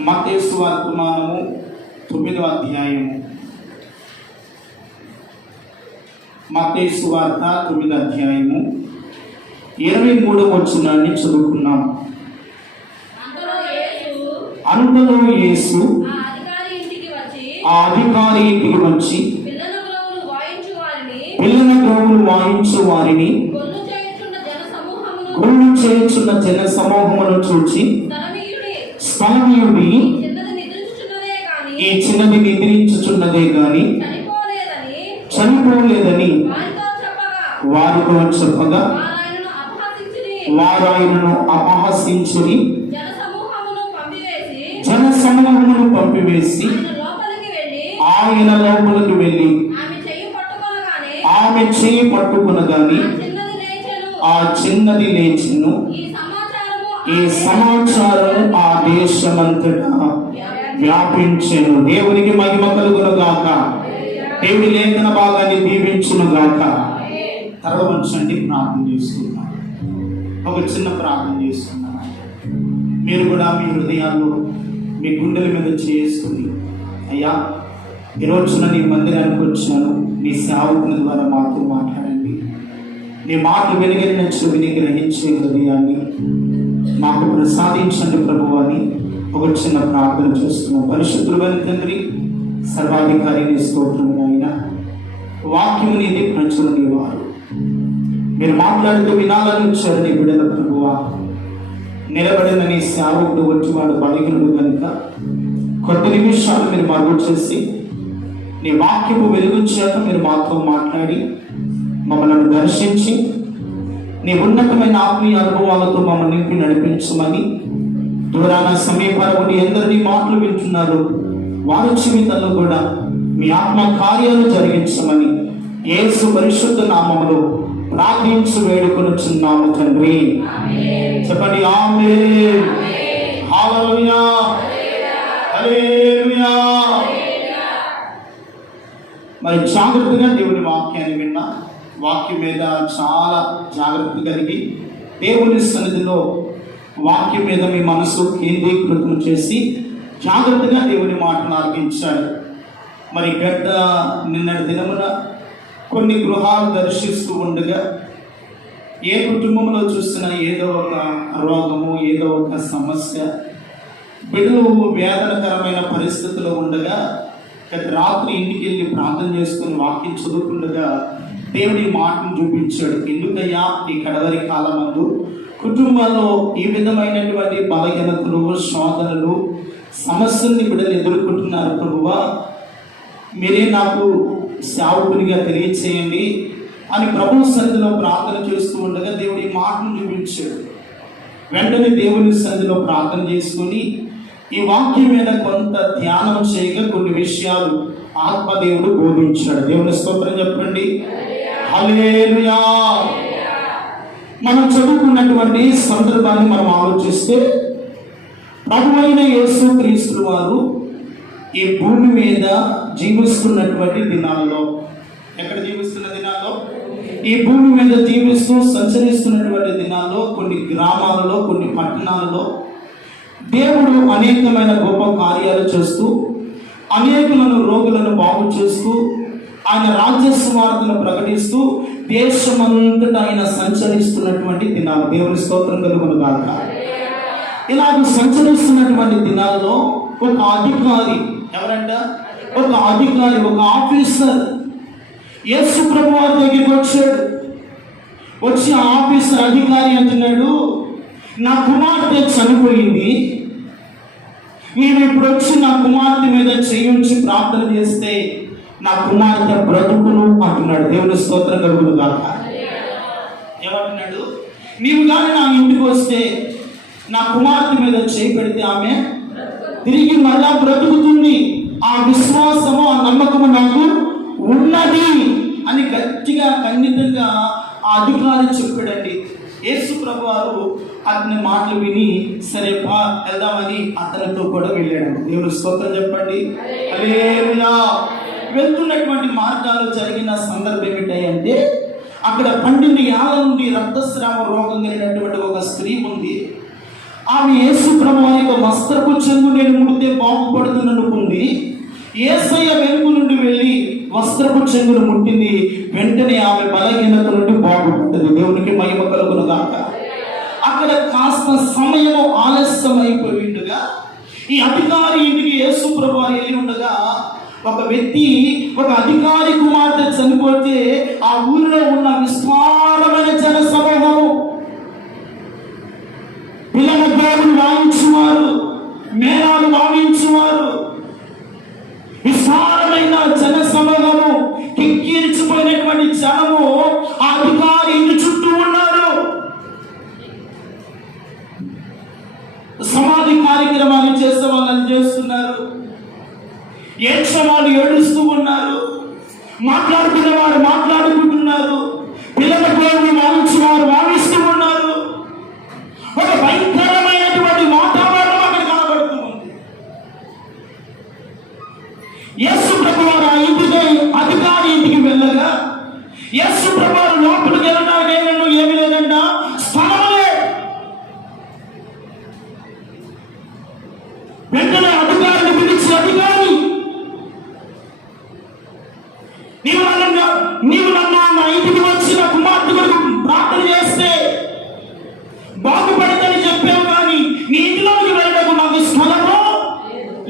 మత్తయి సువార్తమానము 9వ అధ్యాయము. మత్తయి సువార్త 9వ అధ్యాయము 23వ వచనాన్ని చదువుకున్నాం. అంతలో యేసు ఆ అధికారి ఇంటికి వచ్చి పిల్లల గ్రోవులు వాయించు వారిని గొల్లు చేయుచున్న జన సమూహమును చూచి, స్థలమీయుడి ఈ చిన్నది నిద్రించుచున్నదే గాని చనిపోలేదని వారితో చెప్పగా, వారు ఆయనను అపహసించుని జన సమూహమును పంపివేసి ఆయన లోపలికి వెళ్ళి ఆమె చేయి పట్టుకొనగాని ఆ చిన్నది లేచెను. ఈ సమాచారము ఆ దేశమంతటా వ్యాపించెను. దేవునికి మహిమ కలుగును గాక. దేవుని లేఖన భాగాన్ని దీవించును గాక. తరవంచండి, ప్రార్థన చేసుకుందాం. ఒక చిన్న ప్రార్థన చేసుకుందాం. మీరు కూడా మీ హృదయాల్లో మీ గుండెల మీద చేసుకుని, అయ్యా ఈరోజున నీ మందిరానికి వచ్చాను, నీ సేవకుని ద్వారా మాతో మాట్లాడండి. నీ మాటలు వెలుగైన చెవిని గ్రహించే హృదయాన్ని మాకు ప్రసాదించండి ప్రభువు అని ఒక చిన్న ప్రార్థన చేస్తున్నాం. పరిశుద్ధుడైన తండ్రి, సర్వాధికారి నీ స్తోత్రం నాయన. వాక్యము నీది, ప్రజలు నీ వారు. మీరు మాట్లాడుతూ వినాలని వచ్చారు నీ బిడ్డల ప్రభువా. నిలబడిన నీ సేవకుడు వచ్చి వాడు బలహీనుడు కనుక కొద్ది నిమిషాలు మీరు మరుగు చేసి నీ వాక్యము వెలుగు చేత మీరు మాతో మాట్లాడి మమ్మల్ని దర్శించి నీ ఉన్నతమైన ఆత్మీయ అనుభవాలతో మమ్మల్ని నింపి నడిపించమని, దూరాన సమీపాల ఉండి ఎందరినీ మాటలు వింటున్నారు వారి జీవితంలో కూడా మీ ఆత్మ కార్యాలు జరిగించమని యేసు పరిశుద్ధ నామములో ప్రార్థించి వేడుకొనుచున్నాము తండ్రి. చెప్పండి ఆమేన్. హల్లెలూయా, హల్లెలూయా. మరి జాగ్రత్తగా దేవుని వాక్యాన్ని విన్నా, వాక్యం మీద చాలా జాగ్రత్త కలిగి దేవుని సన్నిధిలో వాక్యం మీద మీ మనసు కేంద్రీకృతం చేసి జాగ్రత్తగా దేవుని మాటను ఆలకించాలి. మరి నిన్నటి దినమున కొన్ని గృహాలు దర్శిస్తూ ఉండగా ఏ కుటుంబంలో చూసినా ఏదో ఒక రోగము, ఏదో ఒక సమస్య, బిడ్డలు వేదనకరమైన పరిస్థితుల్లో ఉండగా గత రాత్రి ఇంటికి వెళ్ళి ప్రార్థన చేసుకుని వాక్యం చదువుతుండగా దేవుడి మాటను చూపించాడు. ఎందుకయ్యా ఈ కడవరి కాలమందు కుటుంబాల్లో ఈ విధమైనటువంటి బలహీనతలు, శోధనలు, సమస్యల్ని బిడ్డలు ఎదుర్కొంటున్నారు ప్రభువా, మీరే నాకు సేవకునిగా తెలియచేయండి అని ప్రభు సన్నిధిలో ప్రార్థన చేస్తూ ఉండగా దేవుడి మాటను చూపించాడు. వెంటనే దేవుని సన్నిధిలో ప్రార్థన చేసుకుని ఈ వాక్యం మీద కొంత ధ్యానం చేయగా కొన్ని విషయాలు ఆత్మదేవుడు బోధించాడు. దేవుని స్తోత్రం చెప్పండి. హల్లెలూయా. మనం చదువుకున్నటువంటి సందర్భాన్ని మనం ఆలోచిస్తే, ప్రభువైన యేసు క్రీస్తు వారు ఈ భూమి మీద జీవిస్తున్నటువంటి దినాలలో, ఎక్కడ జీవిస్తున్న దినాల్లో, ఈ భూమి మీద జీవిస్తూ సంచరిస్తున్నటువంటి దినాల్లో కొన్ని గ్రామాలలో, కొన్ని పట్టణాలలో దేవుడు అనేకమైన గొప్ప కార్యాలు చేస్తూ, అనేకులను రోగులను బాగు చేస్తూ, ఆయన రాజ్య సువార్తను ప్రకటిస్తూ దేశమంతటా ఆయన సంచరిస్తున్నటువంటి దినాలు. దేవుని స్తోత్రం కలుగును గాక. ఇలాగ సంచరిస్తున్నటువంటి దినాల్లో ఒక అధికారి, ఎవరంట? ఒక అధికారి, ఒక ఆఫీసర్ యేసు ప్రభు వారి దగ్గరికి వచ్చాడు. వచ్చి ఆ ఆఫీసర్ అధికారి అంటున్నాడు, నా కుమార్తె చనిపోయింది, నేను ఇప్పుడు వచ్చి నా కుమార్తె మీద చేయించి ప్రార్థన చేస్తే నా కుమార్తె బ్రతుకును అంటున్నాడు. దేవుని స్తోత్రం కలుగును గాక. ఏమంటున్నాడు? నీవు కానీ నా ఇంటికి వస్తే నా కుమార్తె మీద చేయి పెడితే ఆమె తిరిగి మళ్ళా బ్రతుకుతుంది, ఆ విశ్వాసము, ఆ నమ్మకము నాకు ఉన్నది అని గట్టిగా ఖండితంగా ఆ అధికారి చెప్పాడండి. యేసు ప్రభు వారు అతని మాటలు విని సరే వెళ్దామని అతనితో కూడా వెళ్ళాడు. దేవుని స్తోత్రం చెప్పండి. హల్లెలూయా. వెళ్తున్నటువంటి మార్గాలు జరిగిన సందర్భం ఏమిటంటే, అక్కడ 12 ఏళ్ల నుండి రక్తస్రావ రోగం కలిగినటువంటి ఒక స్త్రీ ఉంది. ఆమె యేసు ప్రభు వారి యొక్క వస్త్రపు చెంగు నేను ఉంది. యేసయ్య వెనుక నుండి వెళ్ళి వస్త్రపు చెంగును ముట్టింది. వెంటనే ఆమె బలహీనత నుండి బాగుపడ్డది. దేవునికి మహిమ కలుగును గాక. అక్కడ కాస్త సమయము ఆలస్యం అయిపోయిండుగా ఈ అధికారి ఇంటికి యేసు ప్రభువారు వెళ్ళి ఉండగా ఒక వ్యక్తి, ఒక అధికారి కుమార్తె చనిపోతే ఆ ఊరిలో ఉన్న విస్తారమైన జన సమూహము, పిల్లల గోవులు వాయించువారు, మేళాలు వాయించువారు, విస్తారమైన జన సమూహము, కిక్కిరిచిపోయినటువంటి జనము ఆ అధికారి ఇంటి చుట్టూ ఉన్నారు. సమాధి కార్యక్రమాలు చేసే వాళ్ళని చేస్తున్నారు, ఏడ్చే వాళ్ళు ఏడుస్తూ ఉన్నారు, మాట్లాడుకునే వారు మాట్లాడుకుంటున్నారు, పిల్లల గోవులు వాయించేవారు వాయిస్తూ ఉన్నారు. ఒక భయంకరమైనటువంటి వాతావరణం అక్కడ కనబడుతూ ఉంది. యేసు ప్రభువారు ఆ ఇంటికి, అధికారి ఇంటికి వెళ్ళగా యేసు ప్రభువారు లోపలికి వెళ్ళడానికి ఏమీ లేదంట, స్థలం లేదు. వెంటనే అధికారిని పిలిచి, అధికారి, నీవు నన్ను నా ఇంటికి వచ్చి నా కుమార్తె కొరకు ప్రార్థన చేస్తే బాగుపడతాని చెప్పావు, కానీ నీ ఇంటిలోకి వెళ్ళడానికి నాకు స్థలము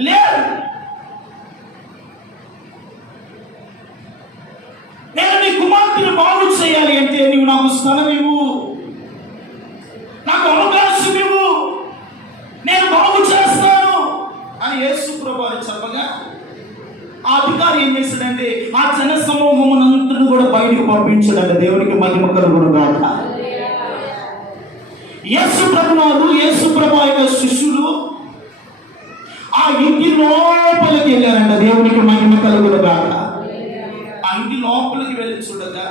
లేదు. నేను నీ కుమార్తెను బాగు చేయాలి అంటే నీవు నాకు స్థలం ఇవ్వు, నాకు అవకాశం ఇవ్వు, నేను బాగు చేస్తాను అని యేసు ప్రభువారు చెప్పగా ఆ అధికారి ఏం చేశాడంటే ఆ జన సమూహమునంతను కూడా బయటికి పంపించాడంట. దేవునికి మహిమ కలుగును గాక. యేసు ప్రభువారు, యేసు ప్రభు యొక్క శిష్యులు ఆ ఇంటి లోపలికి వెళ్ళారంట. దేవునికి మహిమ కలుగును గాక. ఆ ఇంటి లోపలికి వెళ్ళి చూడగా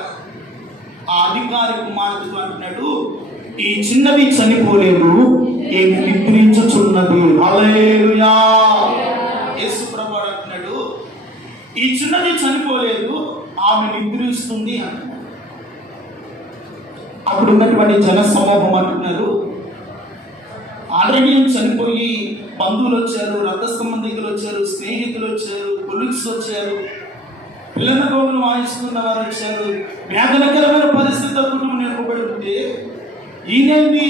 ఆ అధికారి కుమార్తెకు అంటున్నాడు, ఈ చిన్నది చనిపోలేదు, ఏమి నిద్రించుచున్నది. హల్లెలూయా. యేసు ప్రభు అంటున్నాడు, ఈ చిన్నది చనిపోలేదు, ఆమె నిద్రిస్తుంది అంటున్నాడు. అప్పుడు ఉన్నటువంటి జన సమూహం అంటున్నారు, ఆల్రెడీ చనిపోయి బంధువులు వచ్చారు, రక్త సంబంధికులు వచ్చారు, స్నేహితులు వచ్చారు, కొలీగ్స్ వచ్చారు, పిల్లల గోవులు వాయిస్తున్న వారు వచ్చారు, వేదనకరమైన పరిస్థితితో కుటుంబం నిలబడి ఉంటే ఈయనేంటి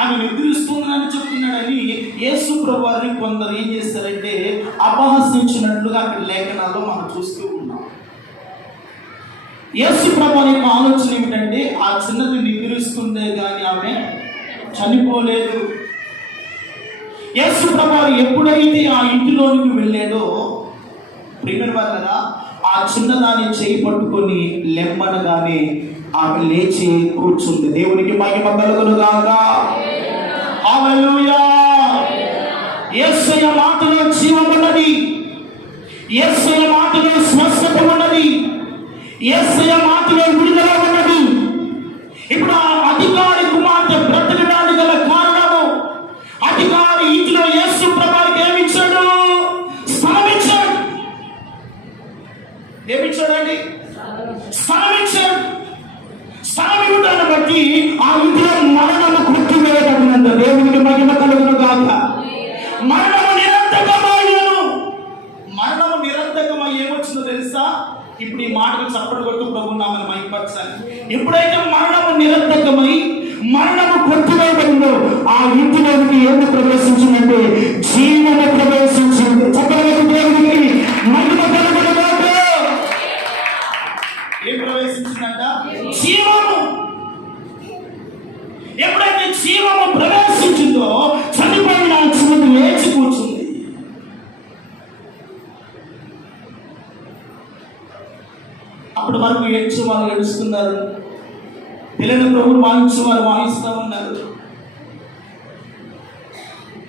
ఆమె నిద్రిస్తుందని చెప్తున్నాడని యేసు ప్రభువారిని కొందరు ఏం చేస్తారంటే అపహసించినట్లుగా అక్కడ లేఖనాల్లో మనం చూస్తూ ఉన్నాం. యేసు ప్రభువారి యొక్క ఆలోచన ఏమిటంటే ఆ చిన్నది నిద్రిస్తుందే కానీ ఆమె చనిపోలేదు. యేసు ప్రభువారు ఎప్పుడైతే ఆ ఇంటిలోనికి వెళ్ళాడో ప్రియమైన వారలారా, ఆ చిన్నదాన్ని చేయి పట్టుకొని లెమ్మనగానే ఆమె లేచి కూర్చుంది. దేవునికి మహిమ కలుగును గాక. హల్లెలూయా. యేసయ్య మాటలో జీవం ఉన్నది, యేసయ్య మాటలో స్వస్థత ఉన్నది, యేసయ్య మాటలో విడుదల ఉన్నది. ఇప్పుడు ఆ అధికారి కుమార్తె బ్రతకడానికి గల కారణము, అధికారి ఇంట్లో యేసు ప్రభువుకి ఏమిచ్చాడు? స్థలం ఇచ్చాడు. ఏమిచ్చాడండి? స్థలం ఇచ్చాడు. స్థలం ఇవ్వడాన్ని బట్టి ఆ ఇంట్లో మరణము కొట్టివేయబడినంత. దేవునికి మహిమ కలుగును గాక. మరణము నిరంతకమయ్యను. మరణము నిరంతకమై ఏమొచ్చిందో తెలుసా? ఇప్పుడు ఈ మాటకు చప్పట్లు కొట్టు ప్రభు నామని మహిమపరచాలి. ఎప్పుడైతే మరణము నిరంతకమై మరణము కొట్టివేయబడిందో ఆ ఇంటిలోకి ఏమి ప్రవేశించిందంటే జీవము ప్రవేశించింది. చప్పట్లు దేవునికి మహిమ కలుగును గాక. ఏం ప్రవేశించిందంట? జీవము. ఎప్పుడైతే జీవము ప్రవేశించిందో చనిపోయిన చిన్నది లేచి కూర్చుంది. అప్పటి వరకు ఏడ్చే వాళ్ళు ఏడుస్తున్నారు, పిల్లల ప్రభువులు వాయించే వారు వాయిస్తూ ఉన్నారు.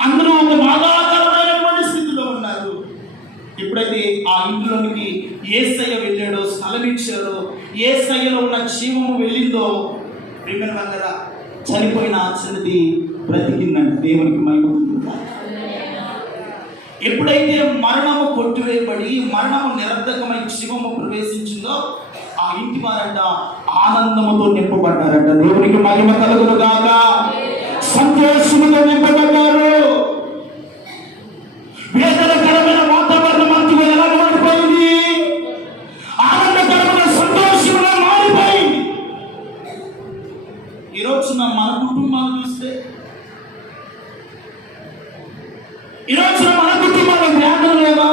అందరూ ఒక బాధాకరమైనటువంటి స్థితిలో ఉన్నారు. ఎప్పుడైతే ఆ ఇంట్లోనికి యేసయ్య వెళ్ళాడో, స్థలం ఇచ్చాడో, యేసయ్యలో ఉన్న జీవము వెళ్ళిందో ప్రియమైన వారలారా, చనిపోయిన ఆ చిన్నది బ్రతికిందంట. దేవునికి మహిమ. ఎప్పుడైతే మరణము కొట్టివేయబడి మరణము నిరర్ధకమై జీవము ప్రవేశించిందో ఆ ఇంటి వారంట ఆనందముతో నింపబడ్డారంట. దేవునికి మహిమ కలుగును గాక. సంతోషముతో నింపబడ్డారు. వేదనకరమైన వాతావరణం ఈరోజు మన కుటుంబాల వ్యాధులు లేవా?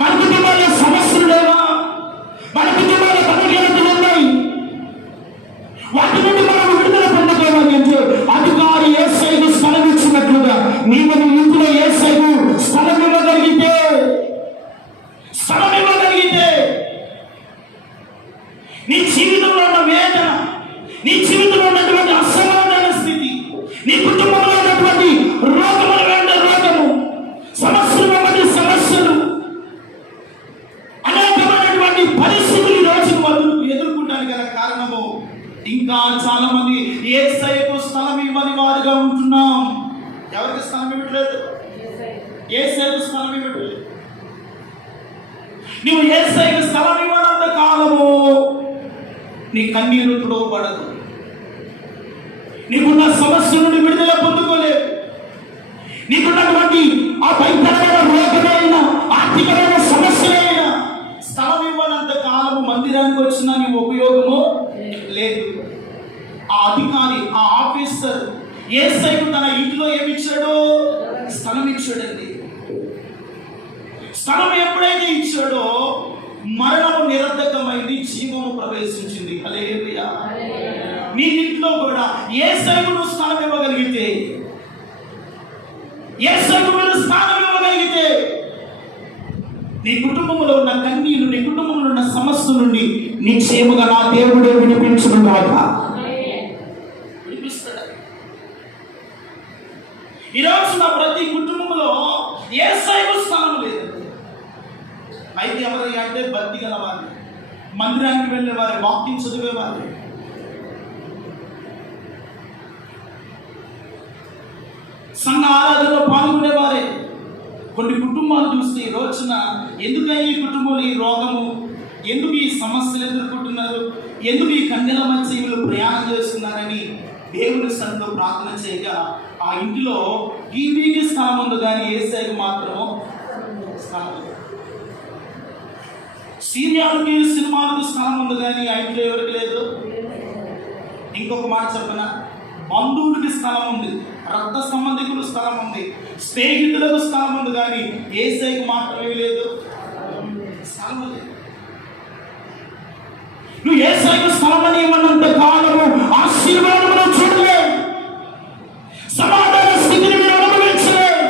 మన కుటుంబాల సమస్యలు లేవా? మన కుటుంబాల బలహీనతలు ఉన్నాయి. వాటి నుండి మనం విడుదల పొందుకోవాలి అంటే అధికారి యేసయ్యకు స్థలం ఇచ్చినట్లుగా నీవు నీ ఇంట్లో యేసయ్యకు స్థలం ఇవ్వగలిగితే నీ జీవితంలో ఉన్న వేదన, నీ జీవితంలో ఉన్నటువంటి అసమాధాన స్థితి, నీ కుటుంబంలో ఉన్నటువంటి రోగముల వెంట రోగము, సమస్యలు వెంబడి సమస్యలు, అనేకమైనటువంటి పరిస్థితులు ఈ రోజు వాళ్ళు ఎదుర్కొంటానికి గల కారణము ఇంకా చాలా మంది యేసయ్యకు స్థలం ఇవ్వని వారుగా ఉంటున్నాం. ఎవరికి స్థలం ఇవ్వట్లేదు? యేసయ్యకు స్థలం ఇవ్వట్లేదు. నువ్వు యేసయ్యకు స్థలం ఇవ్వనంత కాలము నీ కన్నీరు తుడవబడదు. నీకున్న సమస్య నుండి విడుదల పొందుకోలేవు. నీకున్నటువంటి ఆ భయంకరమైన రోగమైన ఆర్థికమైన సమస్యలైన స్థలం ఇవ్వనంత కాలము మందిరానికి వచ్చిన నీ ఉపయోగము లేదు. ఆ అధికారి, ఆ ఆఫీసర్ యేసయ్యకు తన ఇంట్లో ఏమిచ్చాడో స్థలం ఇచ్చాడండి. స్థలం ఎప్పుడైతే ఇచ్చాడో మరణము నిరర్ధకమైంది, జీవము ప్రవేశించింది. హల్లెలూయా. నీ ఇంట్లో కూడా యేసయ్యకు నువ్వు స్థానం ఇవ్వగలిగితే, యేసయ్యకు నువ్వు స్థానం ఇవ్వగలిగితే నీ కుటుంబంలో ఉన్న కన్నీరు, నీ కుటుంబంలో ఉన్న సమస్య నుండి నిశ్చయముగా నా దేవుడే వినిపించును గాక. వినిపిస్తాడు. ఈరోజు నా ప్రతి కుటుంబంలో యేసయ్యకు స్థానం లేదు. అయితే ఎవరయ్యా అంటే భక్తి గలవారు, మందిరానికి వెళ్ళేవారు, వాక్యం చదివేవారు, సంఘ ఆరాధనలో పాల్గొనేవారే. కొన్ని కుటుంబాలు చూస్తే ఈ రోజున ఎందుకయ్యా ఈ కుటుంబంలో ఈ రోగము, ఎందుకు ఈ సమస్యలు ఎదుర్కొంటున్నారు, ఎందుకు ఈ కన్యల మధ్య వీళ్ళు ప్రయాణం చేస్తున్నారని దేవుని సన్నిధిలో ప్రార్థన చేయగా ఆ ఇంటిలో టీవీకి స్థలం ఉంది కానీ యేసయ్యకు మాత్రం స్థలం ఉంది. సీరియాలకి సినిమాలకు స్థలం ఉంది కానీ ఆ ఇంట్లో ఎవరికి లేదు. ఇంకొక మాట చెప్పన, బంధువులకి స్థలం ఉంది, రక్త సంబంధికులు స్థలం ఉంది, స్నేహితులకు స్థలం ఉంది కానీ యేసయ్యకు మాత్రమే లేదు. స్థలం ఉంది. నువ్వు యేసయ్యకు స్థలం అని ఇవ్వనంత కాలము ఆశీర్వాదమును చూడలేవు, సమాధాన స్థితిని మీరు అనుభవించలేవు,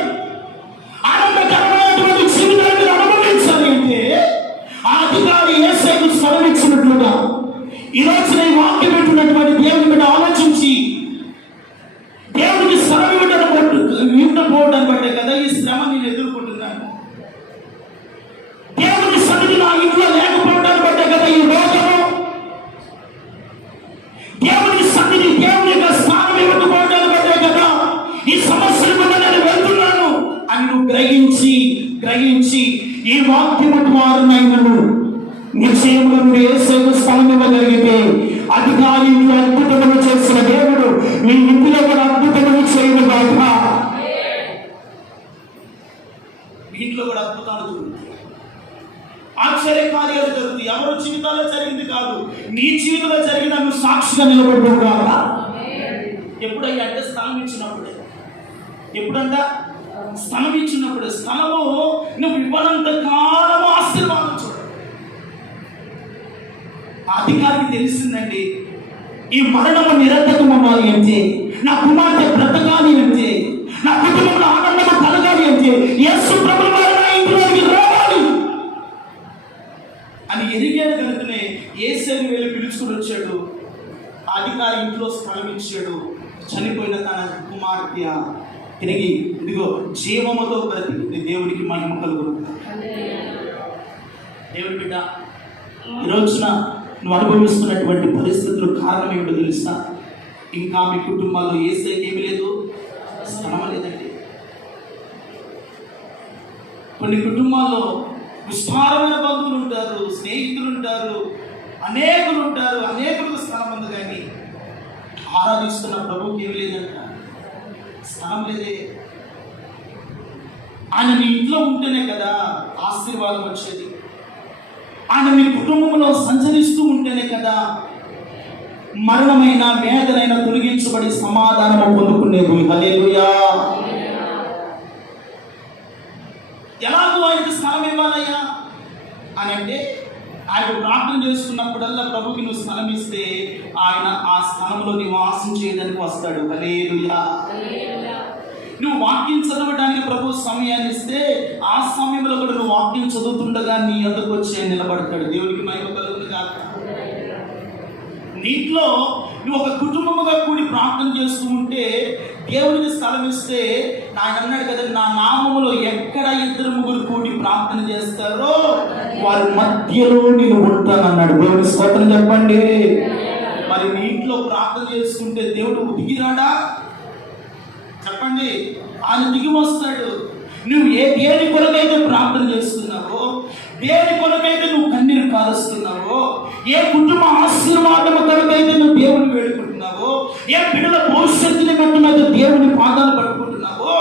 ఆనందకరమైనటువంటి జీవితాన్ని మీరు అనుభవించాలి అంటే ఆ అధికారి యేసయ్యకు స్థలం ఇచ్చినట్లుగా ఈరోజు నేను వాక్యం పెట్టినటువంటి దేవుని మీద ఆలోచించి దేవుడికి స్థలం ఇవ్వకపోవడం బట్టే కదా ఈ శ్రమ నేను ఎదుర్కొంటున్నాను. దేవుని సన్నిధి నా ఇంట్లో లేకపోవడం బట్టే కదా ఈ రోగము, దేవుని సన్నిధి, దేవుని యొక్క స్థానం ఇవ్వకపోవడం బట్టే కదా ఈ సమస్యల మీద నేను వెళ్తున్నాను అని నువ్వు గ్రహించి ఈ వాక్యము ద్వారా నైనను నిశ్చయముగా నువ్వు యేసయ్యకు స్థలం ఇవ్వగలిగితే అధికారి అద్భుతములు చేసిన దేవుడు మీ ఇంటిలో కూడా అద్భుతములు చేయను కాక. ఇంట్లో కూడా అద్భుతాలు జరుగుతాయి, ఆశ్చర్య కార్యాలు జరుగుతాయి. ఎవరి జీవితాల్లో జరిగింది కాదు, నీ జీవితంలో జరిగిన నువ్వు సాక్షిగా నిలబడ్డావు కాక. ఎప్పుడయ్యా అంటే స్థలం ఇచ్చినప్పుడే. ఎప్పుడంట? స్థలం ఇచ్చినప్పుడు. స్థలము నువ్వు ఇవ్వనంత కాలము ఆశీర్వాదం చూడ. అధికారికి తెలిసిందండి ఈ మరణము నిరర్ధకమవ్వాలి అంటే, నా కుమార్తె బ్రతకాలి అంటే, నా కుటుంబంలో ఆనందము కలగాలి అంటే యేసు ప్రభువు వారు నా ఇంట్లోకి రావాలి అని ఎరిగాడు కనుకనే యేసయ్యను వెళ్ళి పిలుచుకుని వచ్చాడు. అధికారి ఇంట్లో స్థలం ఇచ్చాడు. చనిపోయిన తన కుమార్తె తిరిగి ఇదిగో జీవముతో బ్రతికి దేవునికి మహిమ కలుగును. దేవుని బిడ్డ, ఈ రోజున నువ్వు అనుభవిస్తున్నటువంటి పరిస్థితులు కారణం ఏమిటో తెలుసా? ఇంకా మీ కుటుంబాల్లో యేసయ్యకి ఏమి లేదు, స్థలం లేదండి. కొన్ని కుటుంబాల్లో విస్తారమైన బంధువులు ఉంటారు, స్నేహితులు ఉంటారు, అనేకులు ఉంటారు, అనేకులకు స్థలం ఉంది కానీ ఆరాధిస్తున్న ప్రభువుకి ఏమి లేదంట, స్థలం లేదే. ఆయన నీ ఇంట్లో ఉంటేనే కదా ఆశీర్వాదం వచ్చేది. ఆయన మీ కుటుంబంలో సంచరిస్తూ ఉంటేనే కదా మరణమైన వేదనైనా తొలగించబడి సమాధానము పొందుకునేది. హల్లెలూయా. నువ్వు ఆయనకు స్థలం ఇవ్వాలయ్యా అని అంటే, ఆయన ప్రార్థన చేసుకున్నప్పుడల్లా ప్రభుకి నువ్వు స్థలం ఇస్తే ఆయన ఆ స్థలంలో నివాసం చేయడానికి వస్తాడు. హల్లెలూయా. నువ్వు వాక్యం చదవడానికి ప్రభు సమయాన్ని ఇస్తే ఆ సమయంలో కూడా నువ్వు వాక్యం చదువుతుండగా నీ ఎదుకు వచ్చి నిలబడతాడు. దేవునికి మహిమ కలుగును గాక. నీట్లో నువ్వు ఒక కుటుంబముగా కూడి ప్రార్థన చేస్తూ ఉంటే దేవునికి స్థలం ఇస్తే, ఆయన అన్నాడు కదా, నా నామములో ఎక్కడ 2-3 కూడి ప్రార్థన చేస్తారో వారి మధ్యలో నేను ఉంటానన్నాడు. దేవుని స్తోత్రం చెప్పండి. మరి నీ ఇంట్లో ప్రార్థన చేసుకుంటే దేవుడు దిగిరాడా? చెప్పండి. ఆయన దిగి వస్తాడు. నువ్వు దేని కొరకైతే ప్రార్థన చేస్తున్నావో, దేని కొరకైతే నువ్వు కన్నీరు కారుస్తున్నావో, ఏ కుటుంబ ఆశీర్వాదం కొరకైతే నువ్వు దేవుని వేడుకుంటున్నావో, ఏ బిడ్డల భవిష్యత్తుని బట్టి మీద దేవుని పాదాలు పట్టుకుంటున్నావో,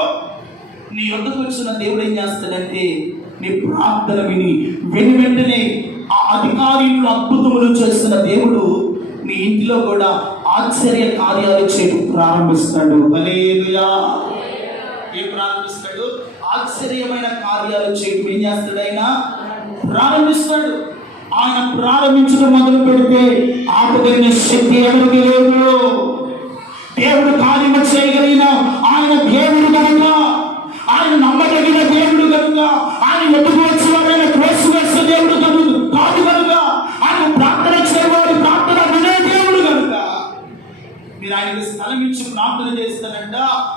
నీ యొద్దకు వచ్చిన దేవుడు ఏం చేస్తాడంటే నీ ప్రార్థన విని వెంటనే ఆ అధికారులు అద్భుతములు చేస్తున్న దేవుడు నీ ఇంటిలో కూడా ఆశ్చర్య కార్యాలు చేయడం ప్రారంభిస్తాడు. హల్లెలూయా. ఏం ప్రారంభిస్తాడు? ఆశ్చర్యమైన కార్యాలు చేయడం ఏం చేస్తాడు? ఆయన ప్రారంభిస్తాడు. ఆయన ప్రారంభించడం మొదలు పెడితే ఆపదగిన శక్తి ఎవరికి లేదు. దేవుడు కార్యము చేయగలిగిన ఆయన దేవుడు కనుక, ఆయన నమ్మదగిన దేవుడు కనుక, ఆయన ఎదుగు వచ్చేవాడైన క్రోసు వేసే దేవుడు కాదు కనుక, ఆయన ప్రార్థన చేయవాడు ప్రార్థన వినే దేవుడు కనుక మీరు ఆయనకి స్థలం ఇచ్చి ప్రార్థన చేస్తారంట.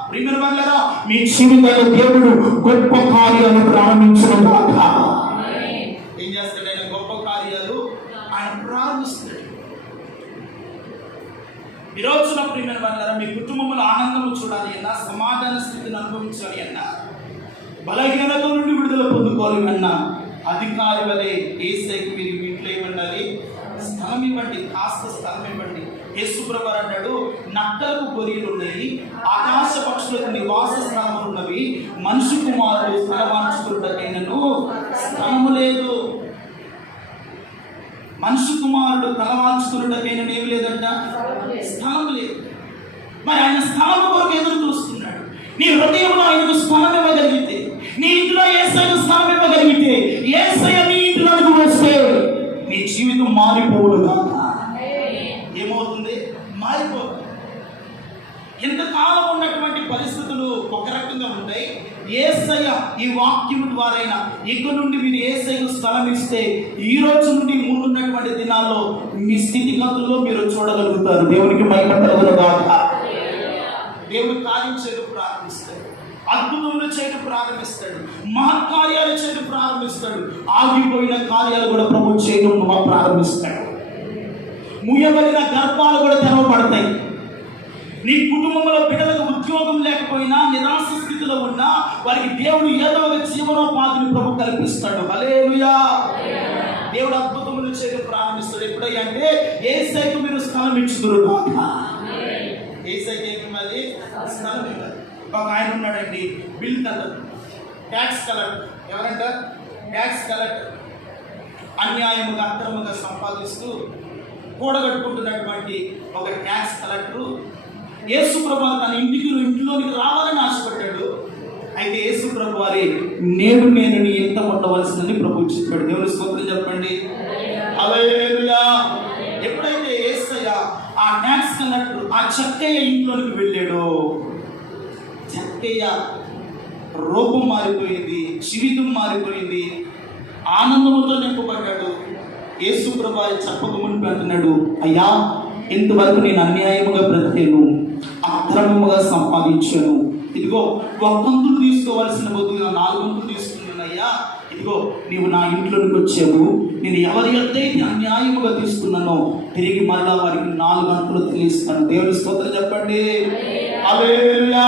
ప్రియమైన వాళ్ళారా, మీ జీవితంలో దేవుడు గొప్ప కార్యాలు ప్రారంభించడం కాక ఏం చేస్తాడు? ఆయన గొప్ప కార్యాలు ఆయన ప్రారంభిస్తాడు. ఈ రోజున ప్రియమైన వాళ్ళారా, మీ కుటుంబంలో ఆనందం చూడాలి అన్నా, సమాధాన స్థితిని అనుభవించాలి అన్నా, బలహీనత నుండి విడుదల పొందుకోవాలి అన్నా, అధికారి వలె యేసయ్యకి మీరు ఇంట్లో ఇవ్వండి, స్థలం ఇవ్వండి, కాస్త స్థలం ఇవ్వండి. యేసు ప్రభువు అన్నాడు, నక్కలకు గొర్రెలు ఉన్నాయి, ఆకాశ పక్షులకు నివాస స్థలములు ఉన్నవి, మనిషి కుమారుడు తలవాంచుకున్నటైనను స్థలము లేదు. మనిషి కుమారుడు తలవాంచుకున్నటైనను ఏమి లేదంట, స్థలం లేదు. మరి ఆయన స్థలం కొరకు ఎదురు చూస్తున్నాడు. నీ హృదయంలో ఆయనకు స్థలం ఇవ్వగలిగితే, నీ ఇంట్లో యేసయ్యకు స్థలం ఇవ్వగలిగితే, యేసయ్య నీ ఇంట్లోకి వస్తే నీ జీవితం మారిపోవును కాక. ఏమవుతుంది? మారిపోదు. ఇంతకాలం ఉన్నటువంటి పరిస్థితులు ఒక రకంగా ఉంటాయి. యేసయ్య ఈ వాక్యం ద్వారా ఇక నుండి మీరు యేసయ్యకు స్థలం ఇస్తే ఈ రోజు నుండి ముందున్నటువంటి దినాల్లో మీ స్థితిగతుల్లో మీరు చూడగలుగుతారు. దేవునికి మహిమ కలుగును గాక. దేవుడు కార్యం చేయడం ప్రారంభిస్తాడు, అద్భుతములు చేయడం ప్రారంభిస్తాడు, మహత్కార్యాలు చేయడం ప్రారంభిస్తాడు, ఆగిపోయిన కార్యాలు కూడా ప్రభు చేయడం ప్రారంభిస్తాడు. ముయ్యబడిన గర్భాలు కూడా తెరవబడతాయి. నీ కుటుంబంలో బిడ్డలకు ఉద్యోగం లేకపోయినా, నిరాశ స్థితిలో ఉన్నా వారికి దేవుడు ఏదో ఒక జీవనోపాధిని ప్రభు కల్పిస్తాడు. హల్లెలూయా. దేవుడు అద్భుతములు చేయడం ప్రారంభిస్తాడు. ఎప్పుడయ్యా అంటే యేసయ్యకు మీరు స్థలం ఇచ్చుదురు గాక. యేసయ్యకి ఏమివ్వాలి? స్థలం ఇవ్వాలి. ఒక ఆయన ఉన్నాడండి, బిల్ కలెక్టర్, ట్యాక్స్ కలెక్టర్. ఎవరంట? Tax collector. అన్యాయముగా అక్రమంగా సంపాదిస్తూ కూడగట్టుకుంటున్నటువంటి ఒక ట్యాక్స్ కలెక్టరు యేసు ప్రభువు తన ఇంట్లోనికి రావాలని ఆశపడ్డాడు. అయితే యేసు ప్రభు వారి నేను నీ ఎంత ఉండవలసిందని ప్రభు చెప్పాడు. దేవుని స్తోత్రం చెప్పండి. హల్లెలూయా. ఎప్పుడైతే యేసయ్య ఆ ట్యాక్స్ కలెక్టర్ ఆ చక్కయ్య ఇంట్లోనికి వెళ్ళాడు, చక్కయ్య రూపం మారిపోయింది, జీవితం మారిపోయింది, ఆనందముతో నింపబడ్డాడు. యేసు ప్రభు చెప్పక మునిపి అంటున్నాడు, అయ్యా ఇంతవరకు నేను అన్యాయముగా బ్రతికాను, అక్రమముగా సంపాదించాను, ఇదిగో 1 వంతు తీసుకోవాల్సిన బదులుగా 4 వంతులు తీసుకున్నానయ్యా. ఇదిగో నీవు నా ఇంట్లోకి వచ్చావు, నేను ఎవరి ఎంతైతే అన్యాయముగా తీసుకున్నానో తిరిగి మరలా వారికి 4 వంతులు తెలుస్తాను. దేవుని స్తోత్రం చెప్పండి. హల్లెలూయా.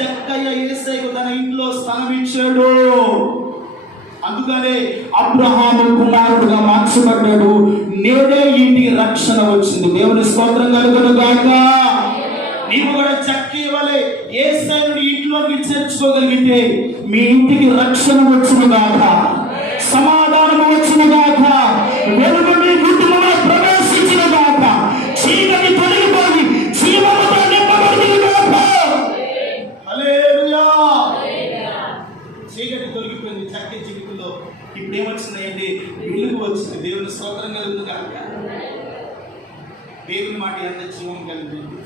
చక్కగా యేసయ్యకు తన ఇంట్లో స్థలం ఇచ్చాడు. అందుకనే అబ్రహాము కుమారుడుగా మార్చబడ్డాడు. నేడే ఇంటికి రక్షణ వచ్చింది. దేవుని స్తోత్రం కలుగును గాక. నీవు కూడా చక్కగా వలె యేసయ్యను ఇంట్లోకి చేర్చుకోగలిగితే మీ ఇంటికి రక్షణ వచ్చును గాక, సమాధానం వచ్చును గాక, వెలుగు మీ కుటుంబంలో ప్రవేశించిన గాక, చీకటి తొలగిపోయి జీవముతో నింపబడును గాక. హల్లెలూయా. చీకటి తొలగిపోయింది. చీకటి జీవితంలో ఇప్పుడు ఏమొచ్చిందంటే వెలుగు వచ్చింది. దేవుని స్తోత్రం కలుగుతుంది కాక. దేవుని మాట ఎంత జీవం కలిగింది,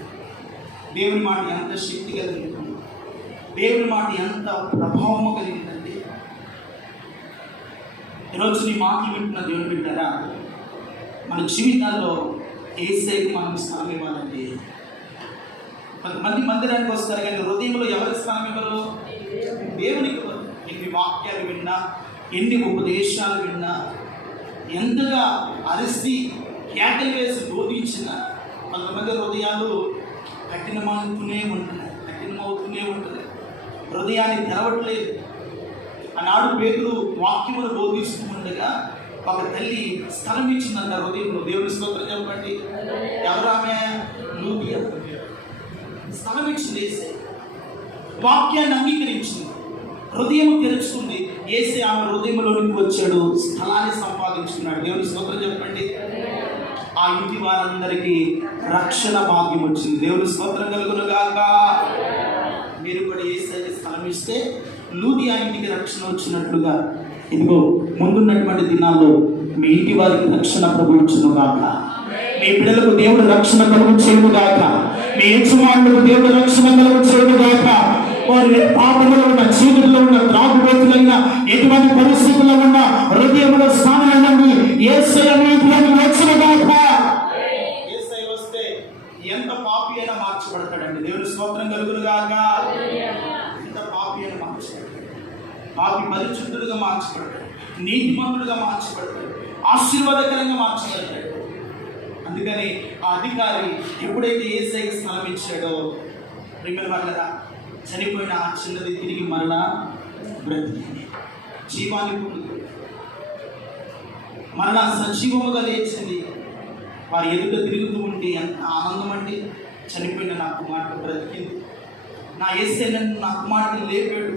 దేవుని మాట ఎంత శక్తి కలిగింది, దేవుని మాట ఎంత ప్రభావము కలిగిందండి. ఈరోజు నీ మాటలు వింటున్న దేవుని బిడ్డారా, మన జీవితాల్లో యేసయ్యకి మనం స్థానం ఇవ్వాలండి. కొంతమంది మందిరానికి వస్తారు కానీ హృదయంలో ఎవరికి స్థానం ఇవ్వరు? దేవునికి. ఎన్ని వాక్యాలు విన్నా, ఎన్ని ఉపదేశాలు విన్నా, ఎంతగా అరిసి కేకలు వేసి బోధించిన కొంతమంది హృదయాలు కఠినమవుతూనే ఉంటుంది, హృదయాన్ని తెరవట్లేదు. ఆనాడు పేతురు వాక్యమును బోధిస్తూ ఉండగా ఒక తల్లి స్థలం ఇచ్చిందంట హృదయంలో. దేవుని స్తోత్రం చెప్పండి. ఎవరామె? లూదియా. స్థలం ఇచ్చింది యేసయ్య, వాక్యాన్ని అంగీకరించింది, హృదయం తెరుచుకుంది. యేసయ్య ఆమె హృదయంలోనికి వచ్చాడు, స్థలాన్ని సంపాదించుకున్నాడు. దేవుని స్తోత్రం చెప్పండి. ఆ ఇంటి వారందరికీ రక్షణ భాగ్యం వచ్చింది. దేవుని స్తోత్రం కలుగును గాక. మీరు కూడా యేసయ్యకి స్థలం ఇస్తే లూదియా ఇంటికి రక్షణ వచ్చినట్లుగా ఇదిగో ముందున్నటువంటి దినాల్లో మీ ఇంటి వారికి రక్షణ ప్రభువును గాక. మీ పిల్లలకు దేవుడు రక్షణ కలుగు చేయను గాక. మీ యజమానులకు దేవుడు రక్షణ కలుగు చేయను గాక. వారి పాపంలో ఉన్న, చీకటిలో ఉన్న, త్రాగుబోతులైన, ఎటువంటి పరిస్థితుల్లో ఉన్న హృదయంలో స్థానాన్ని యేసయ్య మీ ఇంట్లోకి వచ్చిన గాక. యేసయ్య వస్తే ఎంత పాపి అయినా మార్చబడతాడండి. దేవుని స్తోత్రం కలుగును గాక. ఎంత పాపి అయినా మార్చబడతాడు. పాపి పరిశుద్ధుడుగా మార్చబడతాడు, నీతిమంతుడుగా మార్చబడతాడు, ఆశీర్వాదకరంగా మార్చబడతాడు. అందుకని ఆ అధికారి ఎప్పుడైతే యేసయ్యకి స్థలం ఇచ్చాడో ప్రియమైన వాళ్ళరా, చనిపోయిన ఆ చిన్నది తిరిగి మరలా బ్రతికింది, జీవాన్ని పొందుతుంది, మరలా సజీవముగా లేచింది. వారి ఎదుట తిరుగుతూ ఉంటే ఎంత ఆనందం అండి. చనిపోయిన నా కుమార్తె బ్రతికింది, నా యేసయ్య నన్ను నా కుమార్తెను లేపాడు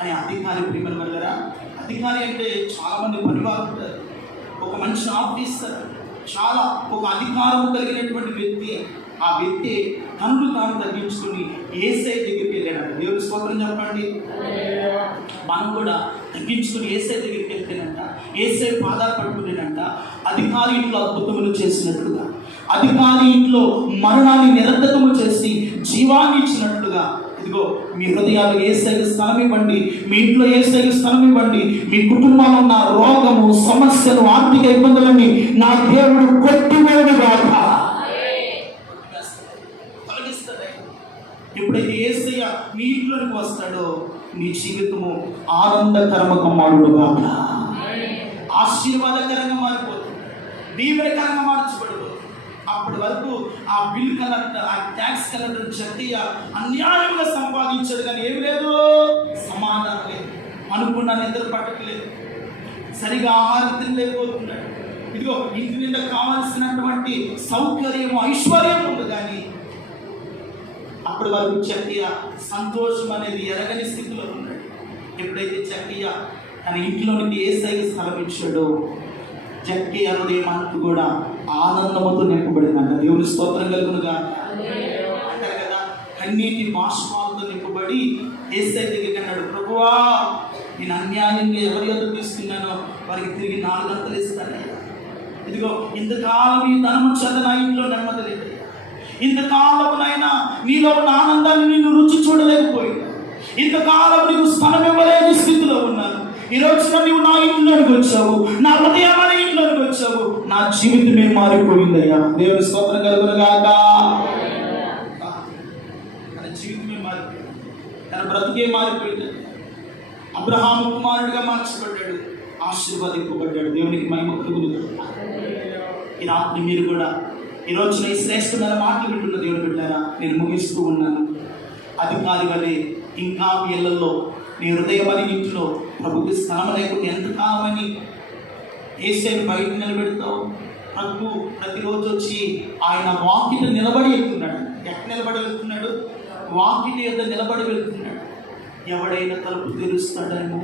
అని అధికారి. ప్రియమైన వాళ్ళరా, అధికారి అంటే చాలామంది పనివారు ఉంటారు, ఒక మంచి ఆఫీసర్, చాలా ఒక అధికారం కలిగినటువంటి వ్యక్తి. ఆ వ్యక్తి తనను తాను తగ్గించుకుని యేసయ్య దగ్గరికి వెళ్ళాడు. దేవుని స్తోత్రం చెప్పండి. మనం కూడా తగ్గించుకుని యేసయ్య దగ్గరికి వెళ్తేనంట, యేసయ్య పాదాలు పట్టుకునేనంట అధికారి ఇంట్లో అద్భుతములు చేసినట్లుగా, అధికారి ఇంట్లో మరణాన్ని నిరర్ధకము చేసి జీవాన్ని ఇచ్చినట్లుగా ఇదిగో మీ హృదయాలు యేసయ్యకి స్థలం ఇవ్వండి, మీ ఇంట్లో యేసయ్యకి స్థలం ఇవ్వండి. మీ కుటుంబంలో ఉన్న రోగము, సమస్యలు, ఆర్థిక ఇబ్బందులన్నీ నా దేవుడు కొట్టివేడు గాక. ఎప్పుడైతే యేసయ్య మీ ఇంట్లోకి వస్తాడో మీ జీవితము ఆనందకరముగా మారుడు గాక, ఆశీర్వాదకరంగా మారిపోతుంది, దీవెనకరంగా మార్చబడిపోతుంది. అప్పటి వరకు ఆ బిల్ కలెక్టర్, ఆ ట్యాక్స్ కలెక్టర్ జట్టియ అన్యాయంగా సంపాదించాడు కానీ ఏమి లేదు, సమాధానం లేదు, అనుకున్న నిద్ర పట్టట్లేదు, సరిగా ఆహారం తినలేకపోతున్నాడు. ఇదిగో ఇంటి నిండా కావాల్సినటువంటి సౌకర్యము, ఐశ్వర్యం ఉంది కానీ అప్పటి వరకు చక్కియ సంతోషం అనేది ఎరగని స్థితిలో ఉన్నాడు. ఎప్పుడైతే చక్కియ తన ఇంట్లోనికి యేసయ్యకి స్థలం ఇచ్చాడో చక్కియ హృదయం అంతా కూడా ఆనందముతో నింపబడిందంట. దేవుని స్తోత్రం కలుగునుగా. అంటారు కదా, కన్నీటి బాష్పాలతో నింపబడి యేసయ్య దగ్గరికి అన్నాడు, ప్రభువా నేను అన్యాయంగా ఎవరి యొద్ద తీసుకున్నానో వారికి తిరిగి 4 గంటలు ఇస్తానయ్యా. ఇదిగో ఇంతకాలం ఈ ధనము చేత నా ఇంట్లో నెమ్మది లేదు, ఇంతకాలమునైనా నీలో ఉన్న ఆనందాన్ని నేను రుచి చూడలేకపోయినా, ఇంతకాలం నీకు స్థలం ఇవ్వలేని స్థితిలో ఉన్నాను. ఈ రోజున నీవు నా ఇంట్లోనికి వచ్చావు, నా హృదయమైన ఇంట్లోనికి వచ్చావు, నా జీవితమే మారిపోయిందయ్యా. దేవుని స్తోత్రం కలుగునుగాక. తన జీవితమే మారిపోయింది, తన బ్రతుకే మారిపోయింది. అబ్రహాము కుమారుడిగా మార్చబడ్డాడు, ఆశీర్వాదింపబడ్డాడు. దేవునికి మహిమ కలుగునుగాక. ఈ రాత్రి మీరు కూడా ఈ రోజున ఈ శ్రేష్టమైన మాటలు వింటున్న దేవుని బిడ్డారా, నేను ముగిస్తూ ఉన్నాను. అధికారి వలె ఇంకా మీ ఇళ్లలో, నీ హృదయమని ఇంట్లో ప్రభుకి స్థలం లేకుండా ఎంతకాలమని యేసయ్యను బయట నిలబెడతావు? ప్రభు ప్రతిరోజు వచ్చి ఆయన వాకిట నిలబడి వెళ్తున్నాడు. ఎక్కడ నిలబడి వెళ్తున్నాడు? వాకిట యొద్ద నిలబడి వెళ్తున్నాడు. ఎవడైనా తలుపు తెరుస్తాడేమో,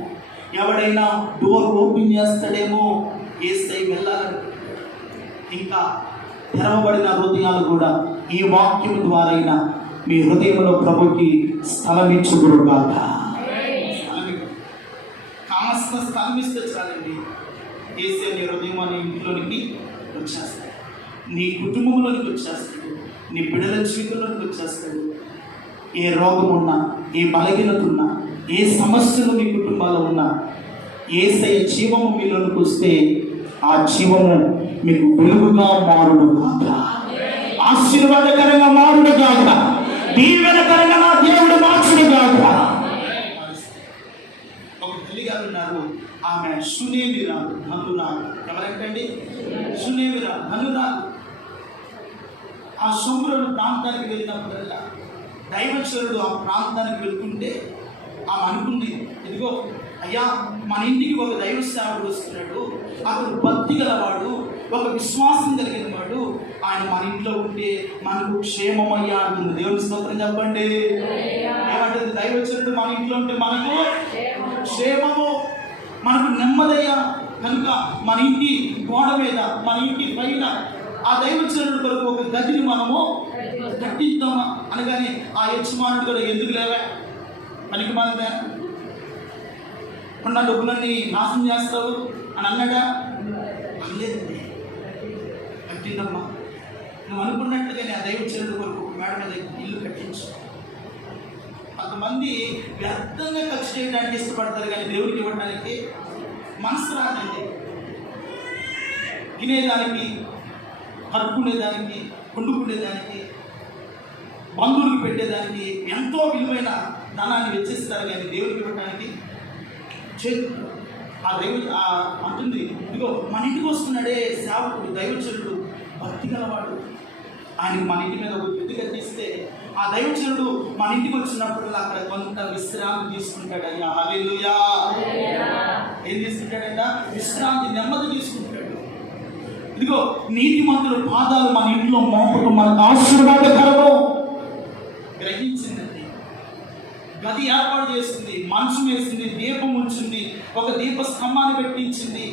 ఎవడైనా డోర్ ఓపెన్ చేస్తాడేమో యేసయ్య వెళ్ళాలి. ఇంకా తెరవబడిన హృదయాలు కూడా ఈ వాక్యం ద్వారా మీ హృదయంలో ప్రభుకి స్థలం ఇచ్చుదురుగాక. కాస్త స్థలం ఇస్తే చాలండి, ఏసే నీ హృదయం అనే ఇంట్లోనికి వచ్చేస్తాడు, నీ కుటుంబంలోనికి వచ్చేస్తాడు, నీ బిడ్డల జీవితంలోనికి వచ్చేస్తాడు. ఏ రోగం ఉన్నా, ఏ బలహీనత ఉన్నా, ఏ సమస్యలు మీ కుటుంబాల్లో ఉన్నా, యేసయ్య జీవము మీలోనికి వస్తే ఆ జీవము మీకు వెలుగుగా మారును కాక, ఆశీర్వాదకరంగా మారును కాక, దీవెనకరంగా నా దేవుడు మార్చును కాక. ఒక తల్లి గారు ఉన్నారు, ఆమె సునేమిరాలు, ధనురాలు. ఎవరంటండి? సునేమిరాలు, ధనురాలు. ఆ సొమ్ములను ప్రాంతానికి వెళ్ళినప్పుడల్లా దైవచరుడు ఆ ప్రాంతానికి వెళ్తుంటే ఆమె అనుకుంది, ఇదిగో అయ్యా, మన ఇంటికి ఒక దైవ సేవకుడు వస్తున్నాడు, అతడు భక్తి గలవాడు, ఒక విశ్వాసం కలిగిన వాడు, ఆయన మన ఇంట్లో ఉంటే మనకు క్షేమమయ్యా అంటుంది. దేవుని స్తోత్రం చెప్పండి. ఏమంటుంది? దైవచరుడు మన ఇంట్లో ఉంటే మనకు క్షేమము, మనకు నెమ్మదయ్యా. కనుక మన ఇంటి గోడ మీద, మన ఇంటి పైన ఆ దైవచరుడు కొరకు ఒక గదిని మనము కట్టిద్దామా అనగానే ఆ యజమానుడు కూడా ఎందుకు లేవా, పనికి మనమే ఉన్న డబ్బులన్నీ నాశనం చేస్తావు అని అన్నాడా? అనలేదండి. కట్టిందమ్మా, నువ్వు అనుకున్నట్లుగానే ఆ దైవచరుడు కొరకు మేడ మీద ఇల్లు కట్టించు. కొంతమంది వ్యర్థంగా ఖర్చు చేయడానికి ఇష్టపడతారు, కానీ దేవుడికి ఇవ్వడానికి మనసు రాదండి. తినేదానికి, కట్టుకునేదానికి, వండుకునేదానికి, బంధువులకు పెట్టేదానికి ఎంతో విలువైన ధనాన్ని వెచ్చిస్తారు, కానీ దేవుడికి ఇవ్వడానికి చేతులు. ఆ దేవుడు అంటుంది, ఇదిగో మన ఇంటికి వస్తున్నాడే సేవకుడు, దైవచరుడు, భక్తి గలవాడు, ఆయన మన ఇంటి మీద ఒక గది కట్టిస్తే ఆ దైవచరుడు మన ఇంటికి వచ్చినప్పుడు అక్కడ కొంత విశ్రాంతి తీసుకుంటాడయ్యా. హల్లెలూయా. ఏం తీసుకుంటాడంట? విశ్రాంతి, నెమ్మది తీసుకుంటాడు. ఇదిగో నీతిమంతుల పాదాలు మన ఇంట్లో మోపటం మనకు ఆశీర్వాదకరము. గ్రహించిందండి. గది ఏర్పాటు చేసింది, మంచం వేసింది, దీపం ఉంచింది, ఒక దీప స్తంభాన్ని పెట్టించింది,